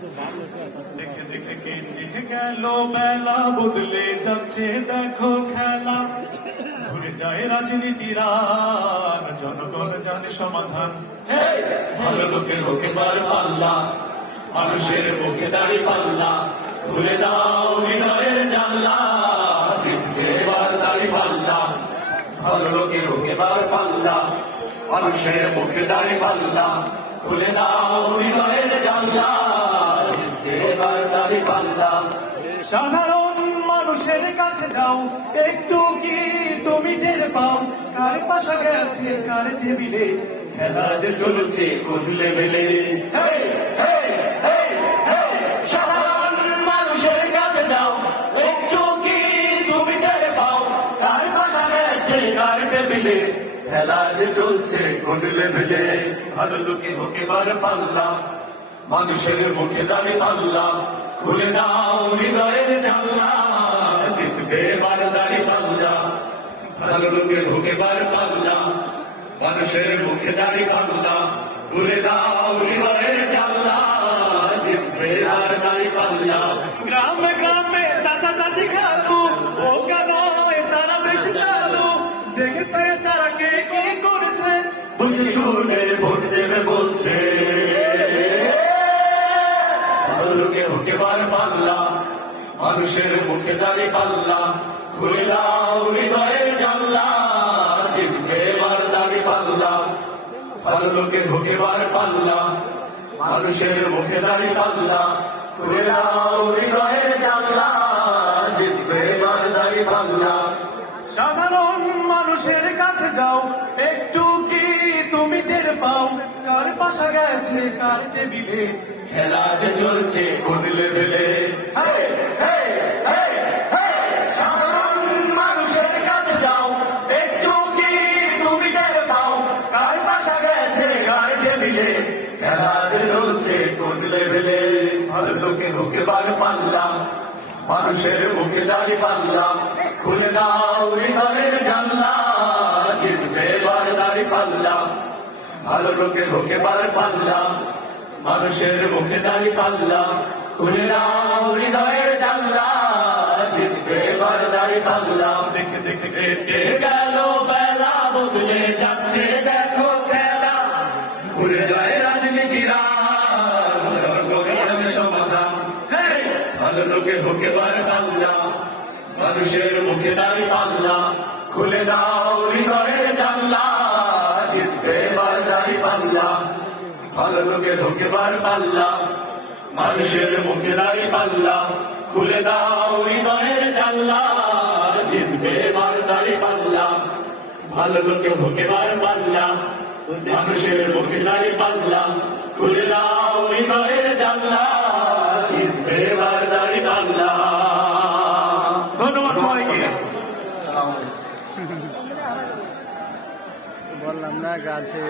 দেখে দেখে কেটে গেল বেলা, বদলে যাচ্ছে দেখো খেলা। ঘুরে যায় রাজনীতির আর জনগণ জানে সমাধান। ভালো লোকের হোক এবার পাল্লা, মানুষের মুখে দাঁড়িয়ে পাল্লা। খুলে দাও হৃদয়ের জানলা, জিতবে এবার দাঁড়িয়ে পাল্লা। ভালো লোকের হোক এবার পাল্লা, মানুষের মুখে দাঁড়িয়ে পাল্লা। খুলে দাও হৃদয়ের জানলা, জিতবে এবার দাঁড়িয়ে পাল্লা। সাধারণ মানুষের কাছে যাও, একটু কি তুমি টের পাও? কার পাশা গেছে কার টেবিলে, খেলা যে চলছে কোন লেভেলে। সাধারণ মানুষের কাছে যাও, একটু কি তুমি টের পাও? কার পাশা গেছে কার টেবিলে, খেলা যে চলছে কোন লেভেলে। ভালো লোকে হোক এবার পাল্লা, মানুষের মুখে দাঁড়িয়ে পাল্লা। খুলে দাও হৃদয়ের জানলা, জিতবে এবার দাঁড়িয়ে পাল্লা। ভালো লোকের হোক এবার পাল্লা, মানুষের মুখে দাঁড়িয়ে পাল্লা। খুলে দাও হৃদয়ের জানলা, জিতবে এবার দাঁড়িয়ে পাল্লা। গ্রামে গ্রামে চাচা চাচি খালু, ও গানায় তারা বেশ চালু। দেখেছে তারা কে কে করেছে, বুঝে শুনে ভোট দেবে বলছে। লোকে হোকে বার পাল্লা, মানুষের মুখে দাঁড়িয়ে পাল্লা। খুলে দাও হৃদয়ের জানলা, জিতবে এবার দাঁড়িয়ে পাল্লা। ভালো লোকের হোকে বার পাল্লা, মানুষের মুখে দাঁড়িয়ে পাল্লা। খুলে দাও হৃদয়ের জানলা, জিতবে এবার দাঁড়িয়ে পাল্লা। সাধারণ মানুষের কাছে যাও, একটু কি তুমি টের পাও? কার পাশা গেছে কার টেবিলে, খেলা যে চলছে কোন লেভেলে। সাধারণ মানুষের কাছে যাও, একটু কি তুমি টের পাও? কার পাশা গেছে কার টেবিলে, খেলা যে চলছে কোন লেভেলে। ভালো লোকে হোক এবার পাল্লা, মানুষের মুখে দাঁড়িয়ে পাল্লা। খুলে দাও হৃদয়ের জানলা, জিতবে এবার দাঁড়িয়ে পাল্লা। ভালো লোকের হোক এবার পাল্লা, মানুষের মুখে দাঁড়িয়ে পাল্লা। খুলে দাও হৃদয়ের জানলা, জিতবে এবার দাঁড়িয়ে পাল্লা। দেখে দেখে কেটে গেল বেলা, বদলে যাচ্ছে দেখো খেলা। ঘুরে যায় রাজনীতির আর জনগণের সমাধান। ভালো লোকে হোক এবার পাল্লা, মানুষের মুখে দাঁড়িয়ে পাল্লা। খুলে দাও হৃদয়ের জানলা, জিতবে এবার দাঁড়িয়ে পাল্লা। ভালো লোকে হোক এবার পাল্লা, মানুষের মুখে দাঁড়িয়ে পাল্লা। খুলে দাও হৃদয়ের জানলা, জিতবে এবার দাঁড়িয়ে পাল্লা। ভালো লোকে হোক এবার পাল্লা, মানুষের মুখে দাঁড়িয়ে পাল্লা। খুলে দাও হৃদয়ের জানলা, জিতবে এবার দাঁড়িয়ে পাল্লা। ধন্যবাদ সবাইকে। বললাম না গান